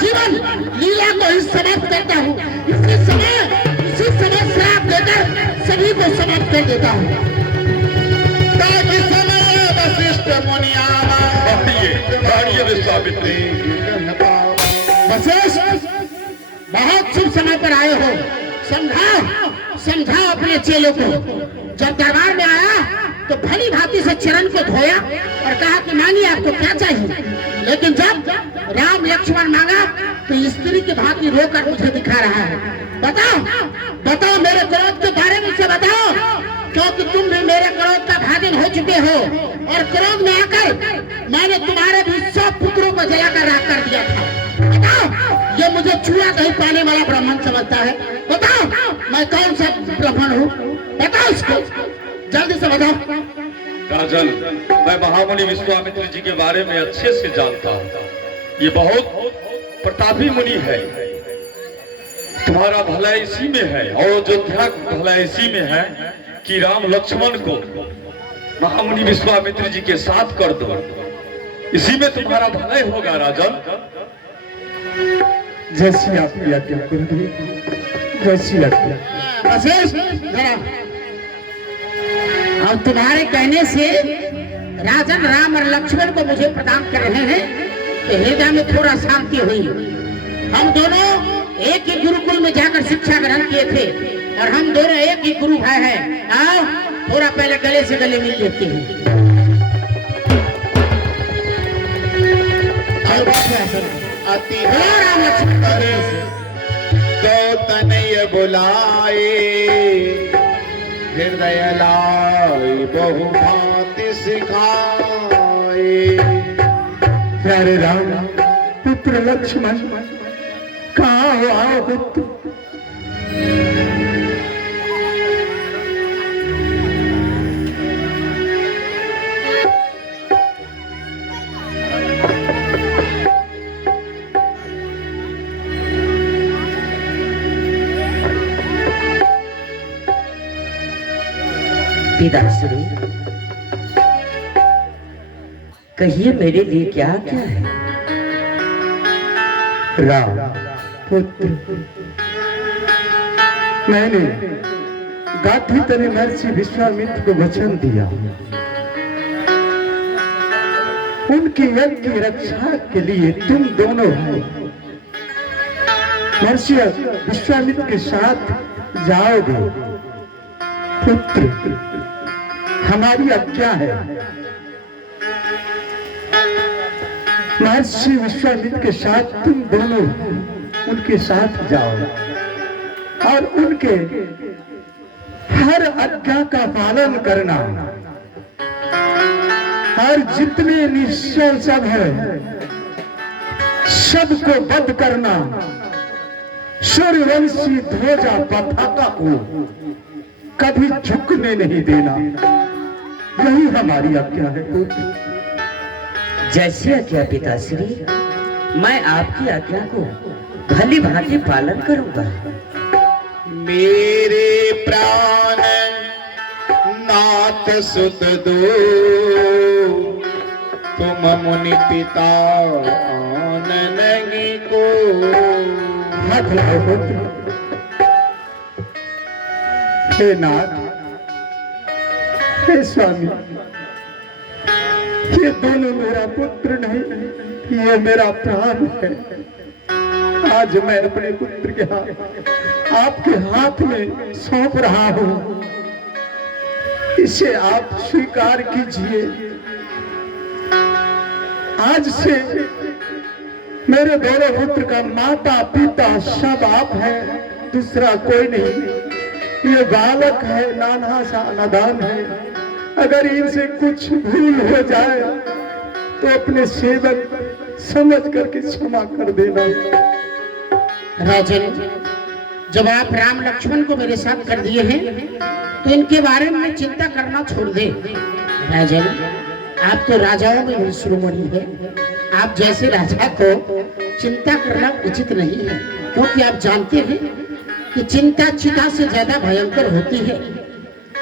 जीवन लीला को ही समाप्त करता हूँ। इसी समय श्राप देकर सभी को समाप्त कर देता हूँ। ताकि समय वशिष्ठ मुनि आवा। विश्वामित्र वशिष्ठ, बहुत शुभ समय पर आए हो। समझाओ अपने चेलों को। जब दरबार में आया तो भली भांति से चरण को धोया और कहा कि मानिए आपको क्या चाहिए। लेकिन जब राम लक्ष्मण मांगा तो स्त्री की भांति रोकर मुझे दिखा रहा है। बताओ मेरे क्रोध के बारे में से बताओ, क्योंकि तुम भी मेरे क्रोध का भाजन हो चुके हो और क्रोध में आकर मैंने तुम्हारे भी 100 पुत्रों को जलाकर राख कर दिया था। बताओ, ये मुझे चूड़ा दही पाने वाला ब्राह्मण समझता है? बताओ मैं कौन सा ब्राह्मण हूँ? बताओ इसको, जल्दी से बताओ। राजन, मैं महामुनि विश्वामित्र जी के बारे में अच्छे से जानता हूँ। ये बहुत प्रतापी मुनि है। तुम्हारा भला इसी में है और अयोध्या भला इसी में है कि राम लक्ष्मण को महामुनि विश्वामित्र जी के साथ कर दो। इसी में तुम्हारा भला होगा राजन। जैसी आपकी आज्ञा गुरुदेव, जैसी आज्ञा। और तुम्हारे कहने से राजन राम और लक्ष्मण को मुझे प्रदान कर रहे हैं तो हृदय में थोड़ा शांति हुई। हम दोनों एक ही गुरुकुल में जाकर शिक्षा ग्रहण किए थे और हम दोनों एक ही गुरु भाई हैं। आओ थोड़ा पहले गले से गले मिल लेते हैं। अति राम लक्ष्मण तो तनय बुलाए, हृदय लाई बहु भांति सिखाए। प्यारे राम पुत्र लक्ष्मण, कहाँ हो? आओ पुत्र। पिताश्री, कहिए मेरे लिए क्या क्या है? राम पुत्र, मैंने गांधी तने महर्षि विश्वामित्र को वचन दिया, उनकी यज्ञ की रक्षा के लिए तुम दोनों महर्षि विश्वामित्र के साथ जाओगे। पुत्र, हमारी आज्ञा है, महर्षि विश्वामित्र के साथ तुम दोनों उनके साथ जाओ और उनके हर आज्ञा का पालन करना। और जितने निश्चय सब है सबको वध करना। सूर्यवंशी ध्वजा पताका को कभी झुकने नहीं देना। यही हमारी आज्ञा है पुत्र। जैसी आज्ञा पिताश्री, मैं आपकी आज्ञा को भली भांति पालन करूंगा। मेरे प्राण नाथ सुत दो, तुम मुनि पिता आनंद को। हाथ लगाओ पुत्र। हे नाथ, हे स्वामी, ये दोनों मेरा पुत्र नहीं, ये मेरा प्राण है। आज मैं अपने पुत्र के हाथ आपके हाथ में सौंप रहा हूं, इसे आप स्वीकार कीजिए। आज से मेरे दोनों पुत्र का माता पिता सब आप हैं, दूसरा कोई नहीं। ये बालक है, नाना सा नादान है। अगर इनसे कुछ भूल हो जाए तो अपने सेवक समझ करके क्षमा कर देना। राजन, जब आप राम लक्ष्मण को मेरे साथ कर दिए हैं तो इनके बारे में चिंता करना छोड़ दे। राजन, आप तो राजाओं में भी शिरोमणि है। आप जैसे राजा को चिंता करना उचित नहीं है, क्योंकि आप जानते हैं कि चिंता चिता से ज्यादा भयंकर होती है।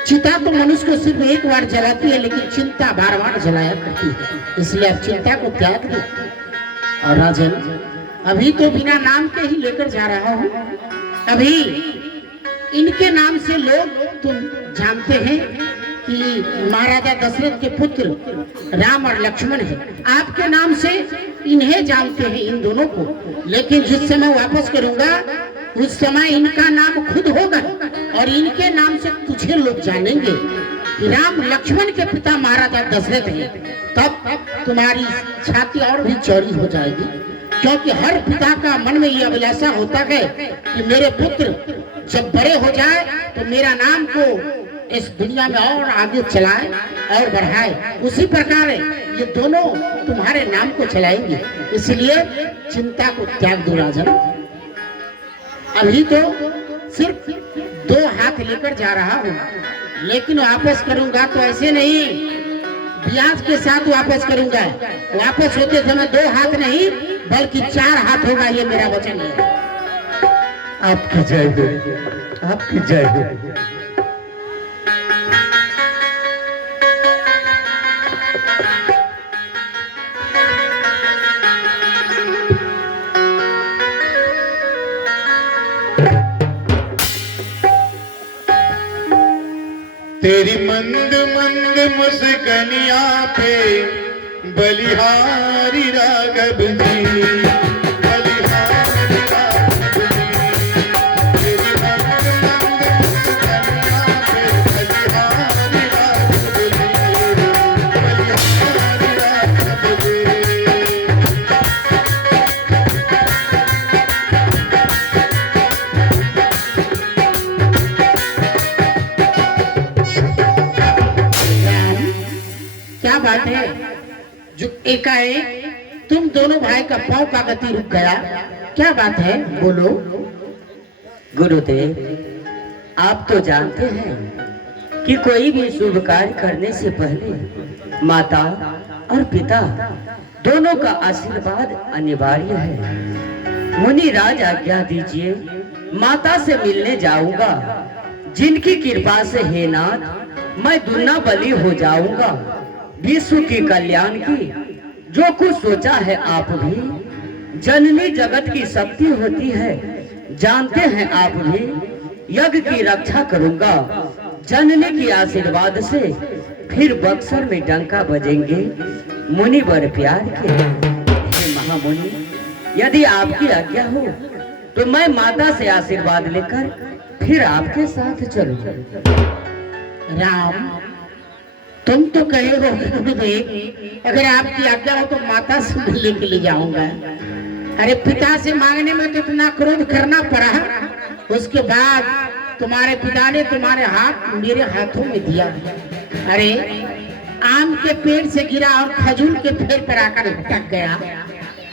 चिता तो मनुष्य को सिर्फ एक बार जलाती है, लेकिन चिंता बार बार जलाया करती है। इसलिए आप चिंता को त्याग दें। और राजन, अभी तो बिना नाम के ही लेकर जा रहा हूँ। अभी इनके नाम से लोग तुम जानते हैं कि महाराजा दशरथ के पुत्र राम और लक्ष्मण है। आपके नाम से इन्हें जानते हैं, इन दोनों को। लेकिन जिस समय वापस करूंगा उस समय इनका नाम खुद होगा और इनके नाम से तुझे लोग जानेंगे कि राम लक्ष्मण के पिता महाराजा दशरथ हैं। तब तुम्हारी छाती और भी चौड़ी हो जाएगी, क्योंकि हर पिता का मन में ये अभिलाषा होता है कि मेरे पुत्र जब बड़े हो जाए तो मेरा नाम को इस दुनिया में और आगे चलाए और बढ़ाए। उसी प्रकार ये दोनों तुम्हारे नाम को चलाएंगे, इसलिए चिंता को त्याग दो राजन। अभी तो सिर्फ 2 हाथ लेकर जा रहा हूँ, लेकिन वापस करूंगा तो ऐसे नहीं, ब्याज के साथ वापस करूंगा। वापस होते समय 2 हाथ नहीं बल्कि 4 हाथ होगा, ये मेरा वचन है। आपकी जय हो, आपकी जय हो। तेरी मंद मंद मुस्कनिया पे बलिहारी राघव जी, बलिहारी राघव जी। तेरी मंद मंद मुस्कनिया पे बलिहारी राघव जी, बलिहारी राघव जी। क्या बात है जो एकाएक तुम दोनों भाई का पांव का गति रुक गया? क्या बात है, बोलो। गुरुदेव, आप तो जानते हैं कि कोई भी शुभ कार्य करने से पहले माता और पिता दोनों का आशीर्वाद अनिवार्य है। मुनि राज आज्ञा दीजिए, माता से मिलने जाऊंगा। जिनकी कृपा से हे नाथ मैं दुना बलि हो जाऊंगा। विश्व की कल्याण की जो कुछ सोचा है आप भी, जननी जगत की शक्ति होती है, जानते हैं आप भी। यज्ञ की रक्षा करूंगा, जननी की आशीर्वाद से फिर बक्सर में डंका बजेंगे मुनि वर प्यार के। हे महामुनि, यदि आपकी आज्ञा हो तो मैं माता से आशीर्वाद लेकर फिर आपके साथ चलूं। राम, तुम तो कहे हो गुरुदेव, अगर आपकी आज्ञा हो तो माता से मिलने के लिए जाऊंगा। अरे पिता से मांगने में तो इतना क्रोध करना पड़ा, उसके बाद तुम्हारे पिता ने तुम्हारे हाथ मेरे हाथों में दिया। अरे आम के पेड़ से गिरा और खजूर के पेड़ पर आकर लटक गया।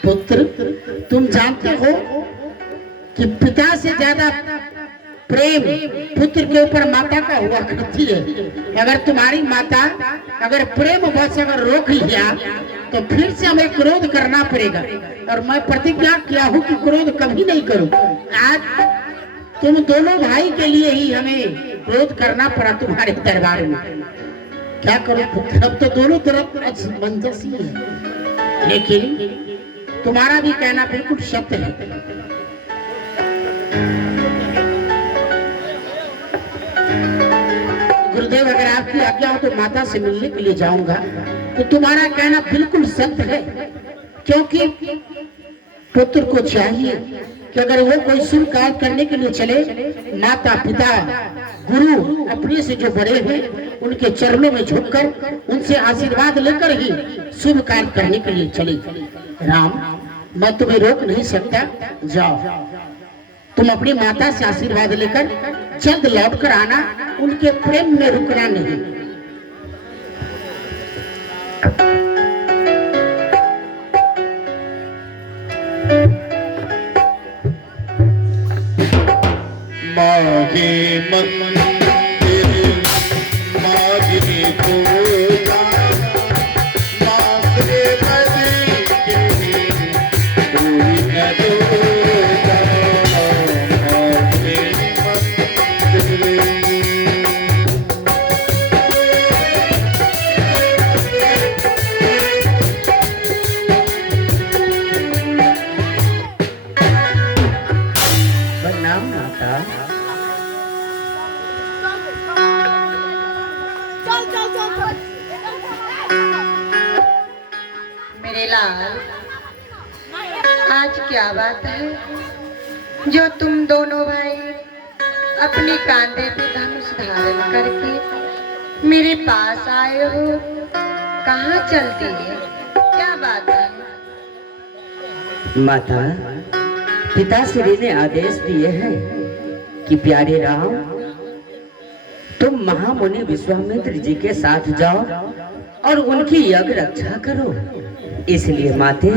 पुत्र, तुम जानते हो कि पिता से ज्यादा प्रेम पुत्र के ऊपर माता का हुआ करती है। अगर तुम्हारी माता अगर प्रेम बस अगर रोक लिया तो फिर से हमें क्रोध करना पड़ेगा, और मैं प्रतिज्ञा किया हूँ कि क्रोध कभी नहीं करूँ। आज तुम दोनों भाई के लिए ही हमें क्रोध करना पड़ा तुम्हारे दरबार में। क्या करो पुत्र, अब तो दोनों तरफ असमंजस ही है, लेकिन तुम्हारा भी कहना बिल्कुल सत्य है। गुरुदेव, अगर आपकी आज्ञा हो तो माता से मिलने के लिए जाऊंगा। तो तुम्हारा कहना बिल्कुल सत्य है, क्योंकि पुत्र को चाहिए कि अगर वो कोई शुभ कार्य करने के लिए चले, माता पिता गुरु अपने से जो बड़े हैं उनके चरणों में झुककर उनसे आशीर्वाद लेकर ही शुभ कार्य करने के लिए चले। राम, मैं तुम्हें रोक नहीं सकता, जाओ। तुम अपनी माता से आशीर्वाद लेकर जल्द लौट कर आना, उनके प्रेम में रुकना नहीं। मागे मंदिर मागे पूजा, मागे बदल के कोई न दूजा। मागे मंदिर माता। मेरे लाल, आज क्या बात है जो तुम दोनों भाई अपने कांधे पे धनुष धारण करके मेरे पास आए हो? कहाँ चलती है, क्या बात है? माता, पिताश्री ने आदेश दिए हैं कि प्यारे राम, तुम महामुनि विश्वामित्र जी के साथ जाओ और उनकी यज्ञ रक्षा करो। इसलिए माते,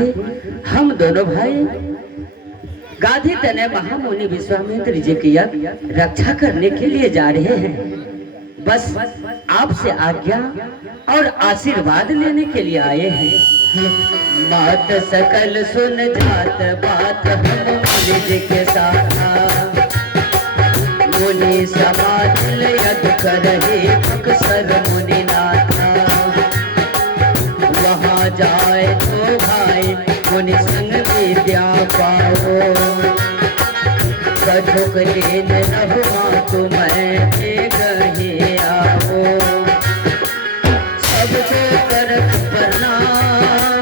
हम दोनों भाई गाधी तने महामुनि विश्वामित्र जी की यज्ञ रक्षा करने के लिए जा रहे हैं। बस आपसे आज्ञा और आशीर्वाद लेने के लिए आए हैं। मात सकल सुन जात बात, हम मुनि जी के साथ मुनि समाज यज्ञ करहे अक्सर मुनि नाथा। वहाँ जाए तो भाई मुनि संग विद्या पाओ। कछुक लेन नहुआ तुम्हें गहे आओ। सबको करत प्रणाम,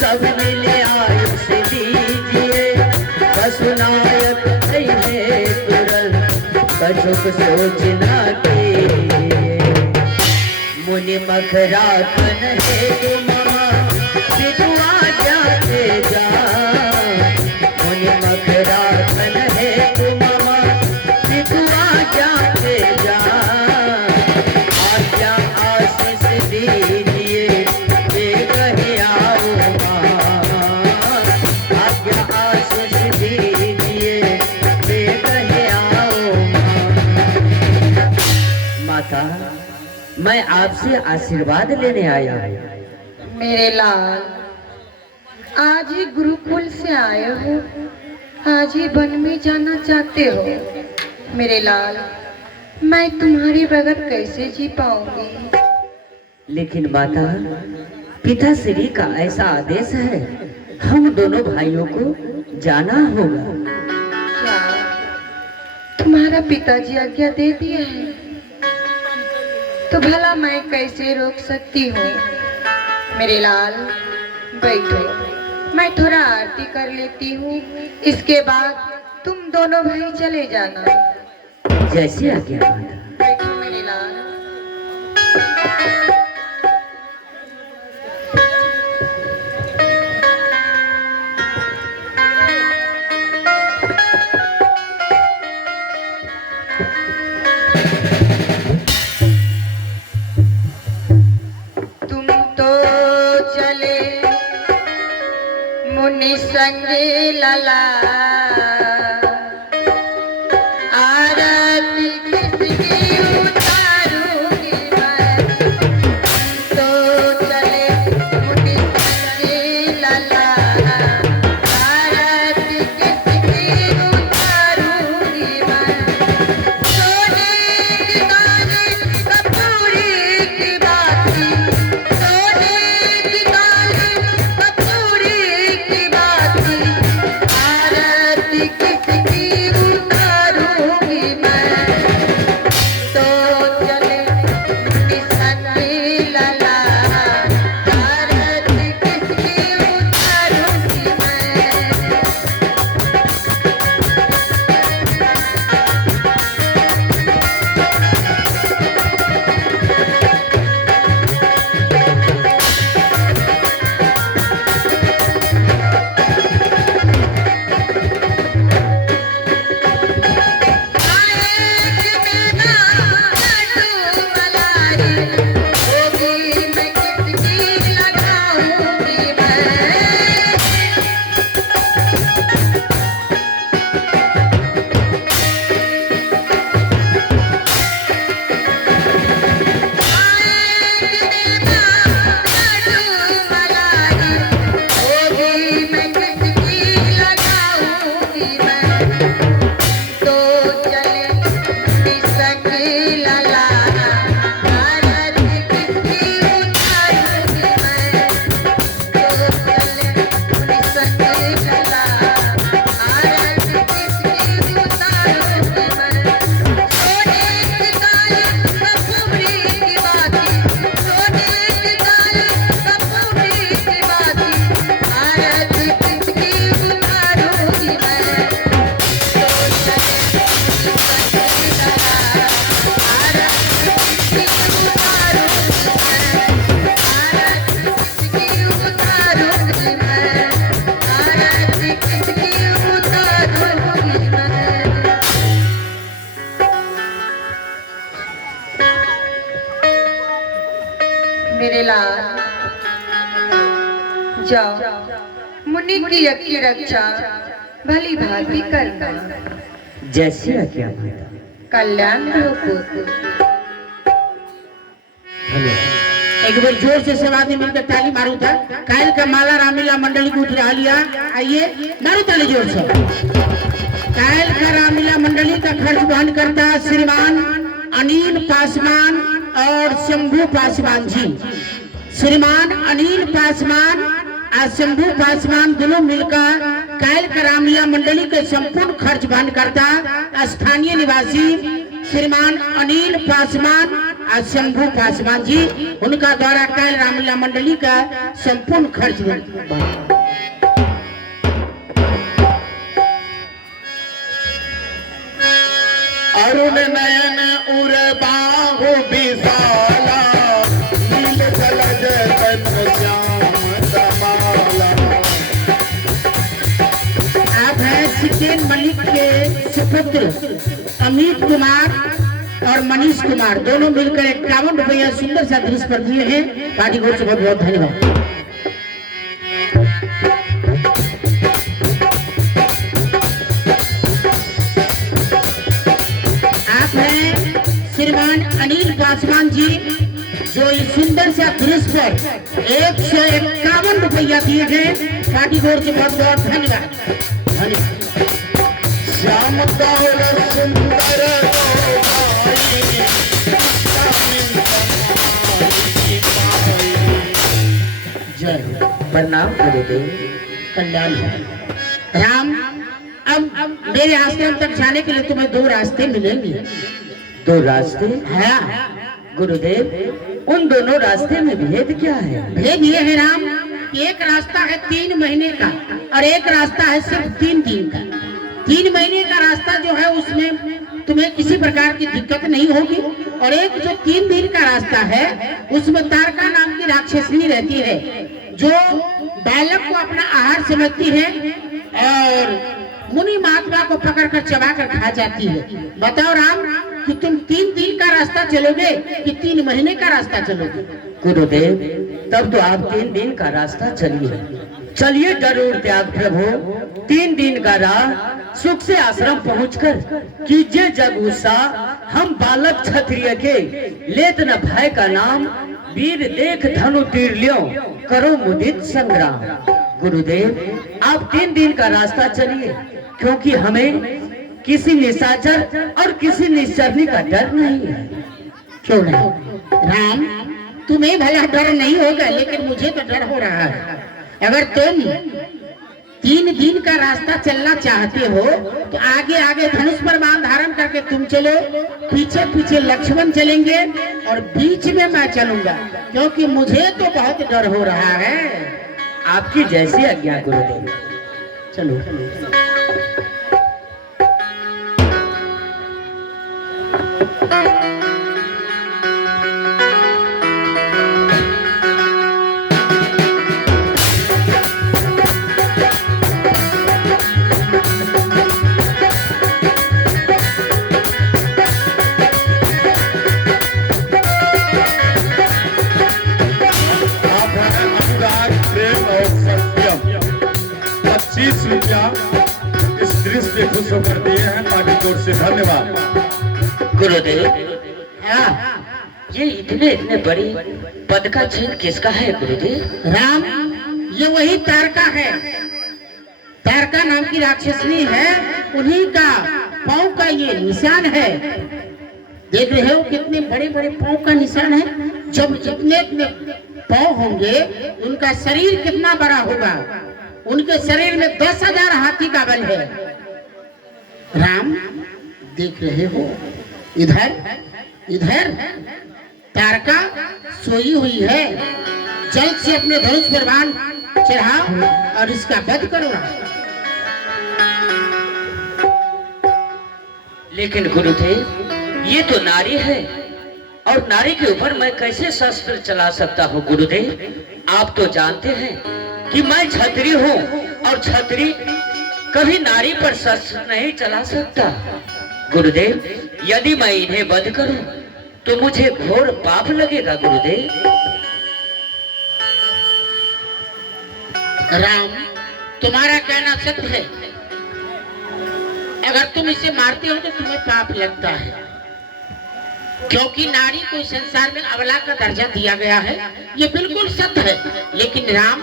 सब मिले आयुष दीजिए। पशुनायक है तुरंत, कछुक सोचना के। मुनि मखराखन है तुम विधुआ जाते जा। मुनि मखराखन है तुम विधुआ जाते जा। आज्ञा आशीष दीजिए, ये कहे आओ माँ। आज्ञा आशीष दीजिए, ये कहे आओ माँ। माता, मैं आपसे आशीर्वाद लेने आया हूँ। मेरे लाल, आज ही गुरुकुल से आए हो, आज ही वन में जाना चाहते हो? मेरे लाल, मैं तुम्हारे बगैर कैसे जी पाऊंगी? लेकिन माता, पिताश्री का ऐसा आदेश है, हम दोनों भाइयों को जाना होगा। क्या तुम्हारा पिताजी आज्ञा दे दिए हैं? तो भला मैं कैसे रोक सकती हूँ? मेरे लाल, बैठो, मैं थोड़ा आरती कर लेती हूँ। इसके बाद तुम दोनों भाई चले जाना। जैसी आज्ञा माता। बैठो मेरे लाल। तुम तो चले मुनि संगे लला। आरती किसकी उतारूंगी मैं? तुम तो चले मुनि संगे लला। आरती किसकी उतारूंगी मैं? सोने की काली कपूरी की बाती, सोने की काली कपूरी की बाती। आरती किसकी उतारूंगी मैं? तो जाओ मुनि की रक्षा भली भांति करना। जैसी आज्ञा माता। कल्याण हो पुत्र। एक बार जोर से सब आदमी मिलकर ताली मारू था। कायल का माला रामलीला मंडली को उठा लिया। आइए मारो ताली जोर से। कायल का रामलीला मंडली का खर्च वहन करता श्रीमान अनिल पासवान और शंभू पासवान जी। श्रीमान अनिल पासवान और शंभू पासवान दोनों मिलकर कायल का रामलीला मंडली के संपूर्ण खर्च वहन करता स्थानीय निवासी श्रीमान अनिल पासवान और शंभू पासवान जी, उनका द्वारा कायल रामलीला मंडली का संपूर्ण खर्च अरुण नयन उर बाहु विशाला नील जलज तन श्याम समाला। आप हैं सिकेन मलिक के सुपुत्र अमित कुमार और मनीष कुमार, दोनों मिलकर 51 रुपया सुंदर सा दृश्य पर दिए हैं। पार्टी को बहुत बहुत धन्यवाद। आप हैं श्रीमान अनिल पासवान जी, जो इस सुंदर सा दृश्य पर 151 रुपया दिए हैं। पार्टी को बहुत बहुत धन्यवाद। श्याम कौर सुंदर जय प्रणाम गुरुदेव। कल्याण हो। राम, अब मेरे आश्रम तक जाने के लिए तुम्हें 2 रास्ते मिलेंगे। 2 रास्ते? हाँ गुरुदेव, उन दोनों रास्ते में भेद क्या है? भेद ये है राम, एक रास्ता है 3 महीने का और एक रास्ता है सिर्फ 3 दिन का। 3 महीने का रास्ता जो है उसमें तुम्हें किसी प्रकार की दिक्कत नहीं होगी, और एक जो 3 दिन का रास्ता है उसमें तारका नाम की राक्षसनी रहती है, जो बालक को अपना आहार समझती है और मुनि महात्मा को पकड़कर चबाकर खा जाती है। बताओ राम कि तुम 3 दिन का रास्ता चलोगे कि 3 महीने का रास्ता चलोगे? गुरुदेव, तब तो आप 3 दिन का रास्ता चलिए जरूर त्याग प्रभु। 3 दिन का राह सुख से आश्रम पहुंचकर कीजिए जग उत्साह। हम बालक क्षत्रिय के लेत न भय का नाम, वीर देख धनु तीर लियो करो मुदित संग्राम। गुरुदेव, आप 3 दिन का रास्ता चलिए, क्योंकि हमें किसी निशाचर और किसी निश्चरनी का डर नहीं है। क्यों नहीं राम, तुम्हें भला डर नहीं होगा, लेकिन मुझे तो डर हो रहा है। अगर तुम 3 दिन का रास्ता चलना चाहते हो तो आगे आगे धनुष पर बाण धारण करके तुम चलो, पीछे पीछे लक्ष्मण चलेंगे और बीच में मैं चलूंगा, क्योंकि मुझे तो बहुत डर हो रहा है। आपकी जैसी आज्ञा गुरुदेव। चलो। इस दृश्य पे खुश होकर दिए हैं, पार्टी जोर से धन्यवाद। गुरुदेव, हाँ, ये इतने बड़ी पद का चिन्ह किसका है गुरुदेव? राम, ये वही तारका है। तारका नाम की राक्षसनी है, उन्हीं का पांव का ये निशान है। देख रहे हो कितने बड़े बड़े पांव का निशान है। जब इतने पांव होंगे, उनका शरीर कितना बड़ा होगा। उनके शरीर में 10,000 हाथी का बल है। राम, देख रहे हो इधर तारका सोई हुई है। जल्द से अपने धनुष पर बाण चढ़ाओ और इसका वध करो। लेकिन गुरुदेव, ये तो नारी है, और नारी के ऊपर मैं कैसे शस्त्र चला सकता हूँ? गुरुदेव, आप तो जानते हैं कि मैं क्षत्रिय हूँ, और क्षत्रिय कभी नारी पर शस्त्र नहीं चला सकता। गुरुदेव, यदि मैं इन्हें वध करूं तो मुझे घोर पाप लगेगा। गुरुदेव, राम, तुम्हारा कहना सत्य है। अगर तुम इसे मारते हो तो तुम्हें पाप लगता है, क्योंकि नारी को इस संसार में अबला का दर्जा दिया गया है। ये बिल्कुल सत्य है। लेकिन राम,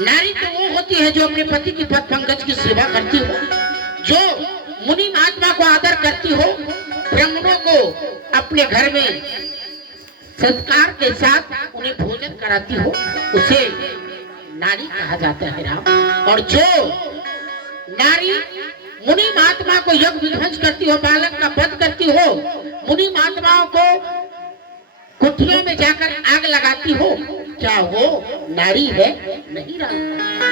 नारी तो वो होती है जो अपने पति की पद पंकज की सेवा करती हो, जो मुनि महात्मा को आदर करती हो, ब्राह्मणों को अपने घर में संस्कार के साथ उन्हें भोजन कराती हो, उसे नारी कहा जाता है राम। और जो नारी मुनि महात्मा को यज्ञ विध्वंस करती हो, बालक का वध करती हो, मुनि महात्माओं को कुटियों में जाकर आग लगाती हो, क्या वो नारी है? नहीं राम,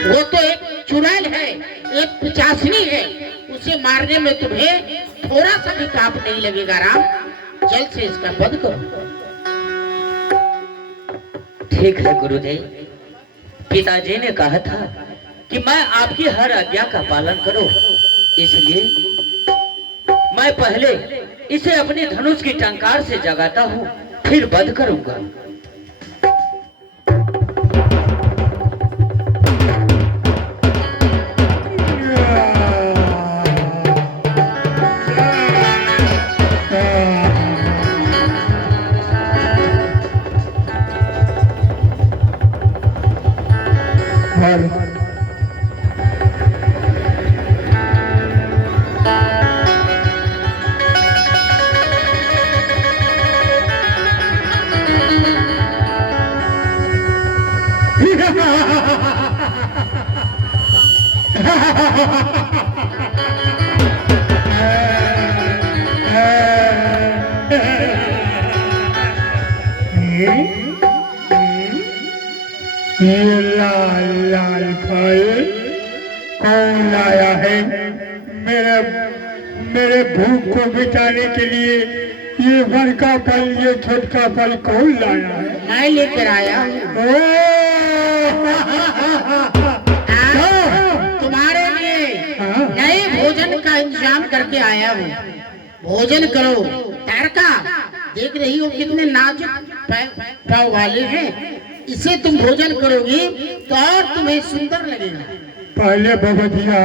वो तो एक चुड़ैल है, एक पिचासनी है। उसे मारने में तुम्हें थोड़ा सा भी पाप नहीं लगेगा राम। जल्द से इसका वध करो। ठीक है गुरुदेव, पिताजी ने कहा था कि मैं आपकी हर आज्ञा का पालन करूं, इसलिए मैं पहले इसे अपने धनुष की टंकार से जगाता हूं, फिर वध करूंगा। ये लाल लाल फल कौन लाया है? मेरे भूख को मिटाने के लिए ये बड़का फल, ये छोटका फल कौन लाया है? मैं लेकर आया हूँ। तुम्हारे लिए नए भोजन का इंतजाम करके आया हूँ। भोजन करो। तारका, देख रही हो कितने नाजुक पाँव वाले हैं। इसे तुम भोजन करोगी तो और तुम्हें सुंदर लगेगा। पहले भगवतिया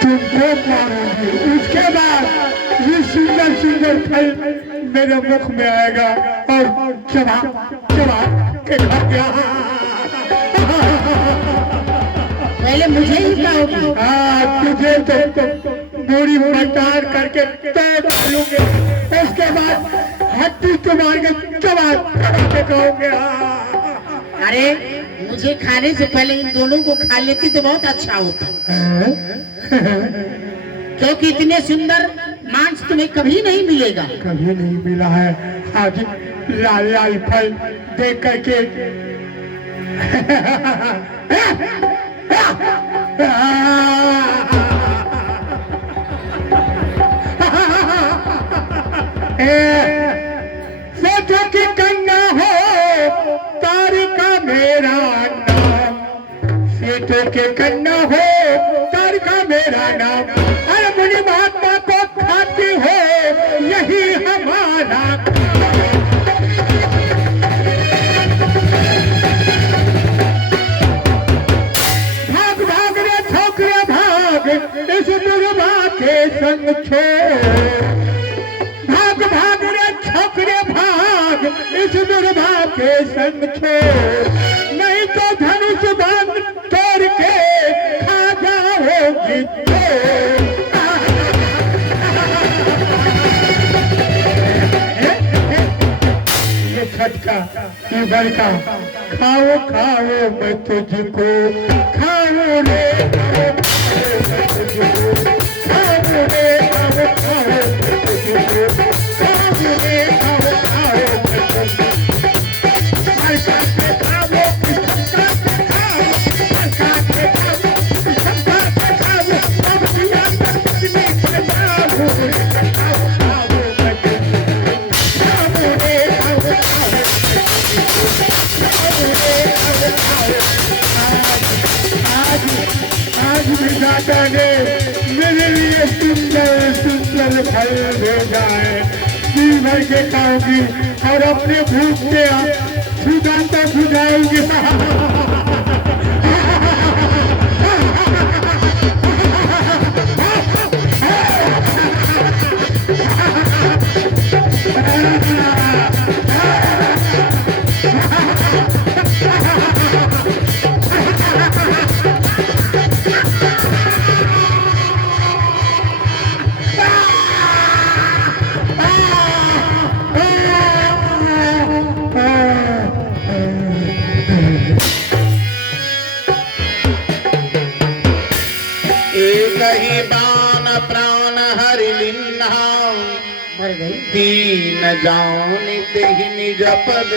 तुमको मारूंगी, उसके बाद ये सुंदर सुंदर फल मेरे मुख में आएगा और चबा चबा के खा गया। पहले मुझे ही खाओगी। हाँ, तुझे तो पूरी मटार करके तोड़ डालूंगे, उसके बाद हड्डी तुम्हार के चबा के खाओगे। अरे, मुझे खाने से पहले इन दोनों को खा लेती तो बहुत अच्छा होता, क्योंकि इतने सुंदर मांस तुम्हें कभी नहीं मिलेगा। कभी नहीं मिला है। आज लाल लाल फल देख करके सोचो कि कन्या हो तारिका मेरा नाम, सोचो कि कन्या हो तारिका मेरा नाम। अरे मुनि महात्मा को खाती हो, यही हमारा भाग भाग रे छोकरे भाग, इस दुर्गा के संग छोड़। भाग भाग रे छोकरे भाग, इस दुर्गा के संग छोड़, नहीं तो धनुष बांध तोड़ के खा जाओगी। ये छटका, ये बड़का, खाओ खाओ मैं तुझको, खाओ रे खाओ मैं तुझको, खाओ रे खाओ खाओ मैं तुझको, खाओ रे खाओ खाओ मैं तुझको। बड़का के खाओ, छटका के खाओ, बड़का के खाओ, छटका के खाओ, अब दिया तक कितने के खाओ, खाओ खाओ मैं तुझको, खाओ रे खाओ खाओ मैं तुझको। आज विधाता ने मेरे लिए सुंदर सुंदर फल भेजा है, जी भर के खाऊंगी और अपने भूख के छुदाता छुड़ाऊंगी। कही बान प्राण हरि लिन्हा मर गई। दीन जान देहि निज पद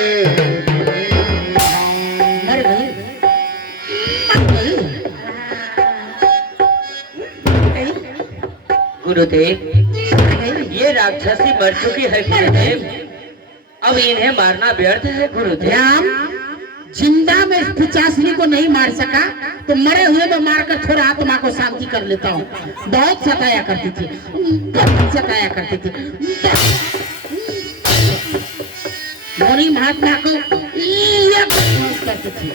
मर गई। मर गई। गुरुदेव, ये राक्षसी मर चुकी है गुरुदेव, अब इन्हें मारना व्यर्थ है गुरुदेव। राम जिंदा में इस पिचासनी को नहीं मार सका तो मरे हुए में मारकर थोड़ा आत्मा को शांति कर लेता हूँ। बहुत सताया करती थी, बहुत सताया करती थी। मुनि महात्मा को करती थी।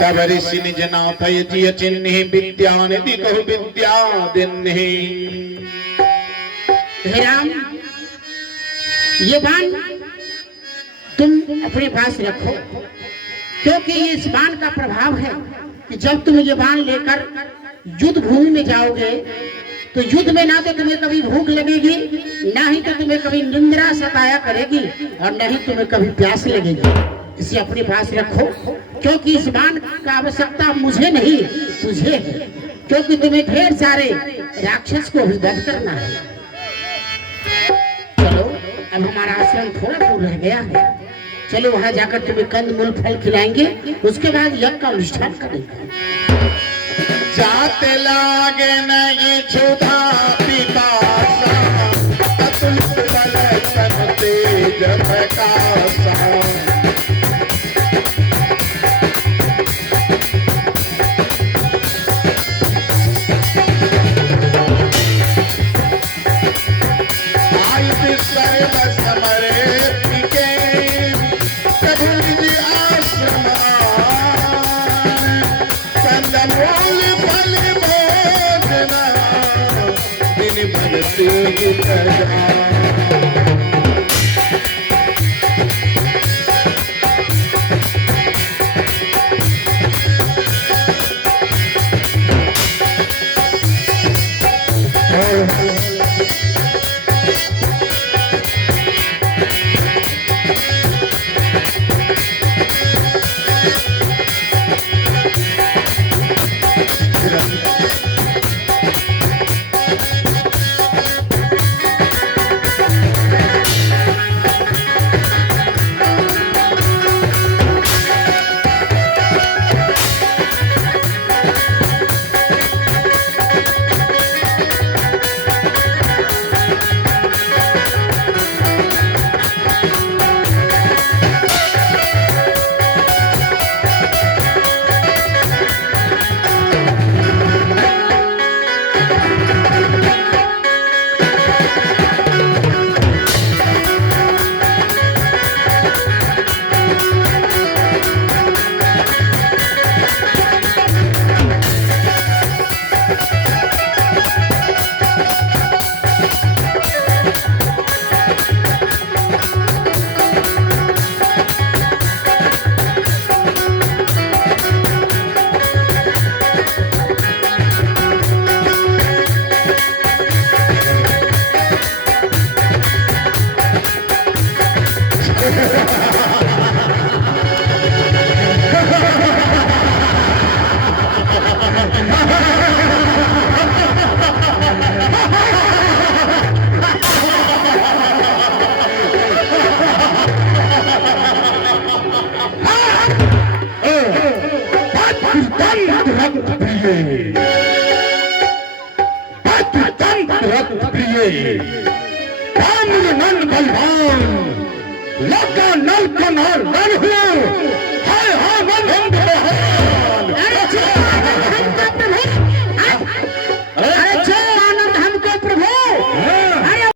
तब ऋषि निज नाथ जिय चिन्हि विद्या निधि कहु विद्या दिन्हि। हे राम, ये बाण तुम अपने पास रखो, क्योंकि ये इस बाण का प्रभाव है कि जब तुम ये बाण लेकर युद्ध भूमि में जाओगे तो युद्ध में ना तो तुम्हें कभी भूख लगेगी, ना ही तो तुम्हें कभी निंद्रा सताया करेगी, और न ही तुम्हें कभी प्यास लगेगी। इसे अपने पास रखो, क्योंकि इस बाण का आवश्यकता मुझे नहीं तुझे है, क्योंकि तुम्हें ढेर सारे राक्षस को भी वध करना है। चलो, अब हमारा आश्रम थोड़ा दूर रह गया है, चलो वहां जाकर तुम्हें कंद मूल फल खिलाएंगे, उसके बाद यज्ञ का अनुष्ठान करेंगे। जाते लागे नहीं क्षुधा पिपासा अतुलित बल तन तेज प्रकाशा। सर्व समरे टिके प्रभु निज आश्रम कंदमूल फल भोजना दिन भर तीर्थ जा। नल कनर नल हुआ